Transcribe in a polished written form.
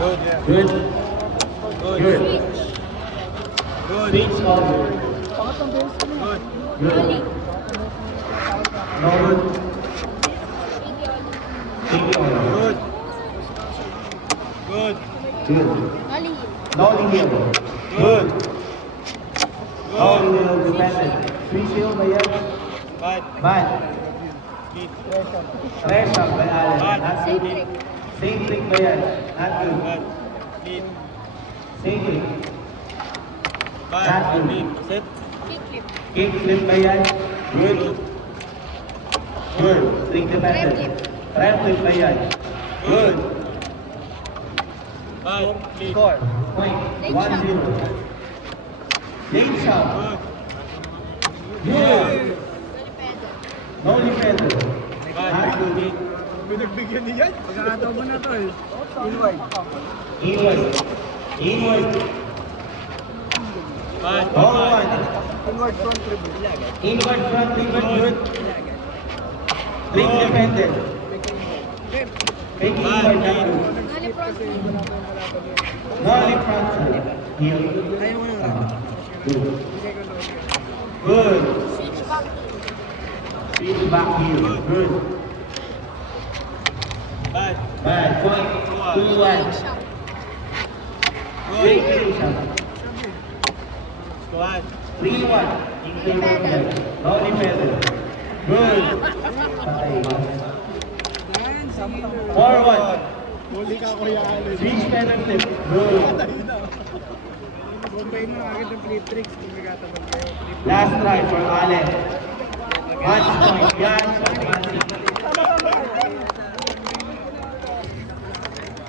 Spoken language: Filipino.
Good. Good. Good. Good. Good. Switch over. Good. Good. Lower. Take over. Good. Good. Good. Nolly hill. Good. Nolly Good. hill defended. Switch hill ba yan? Bad. Bad. Lead. Pressure by Allen. Bad. Not good. Lead. Same trick ba yan? Not good. Bad. Lead. Same trick. Bad. Lead. Set. Kick flip ba yan? Good. Good. Trick defended. Trap flip ba yan? Good. Bad. Lead. Score. Point. 1-0. Lane shot. Good. Good. No defender. Bad. Not good. Lead. Pinagbigyan niya yan. Pagkakataon mo na to eh. Inward. Inward. Inward. Bad. Ball one. Inward front dribble. Inward front dribble. Good. Trick defended. Fake inward. Not good. Nolly front side. Heel. Ayaw mo ng rap. Good. Good. Switch back heel. Good. Bad. Bad. Point. 2-1. Great Good. kill shot. Bad. 3-1. No defender. Good. Patay. 4-1. Huli ka Kuya Allen. Switch penalty. Good. Bombayin mo agad ng flip tricks kung nagkataon kayo. Last try for Allen. Match point. Yan.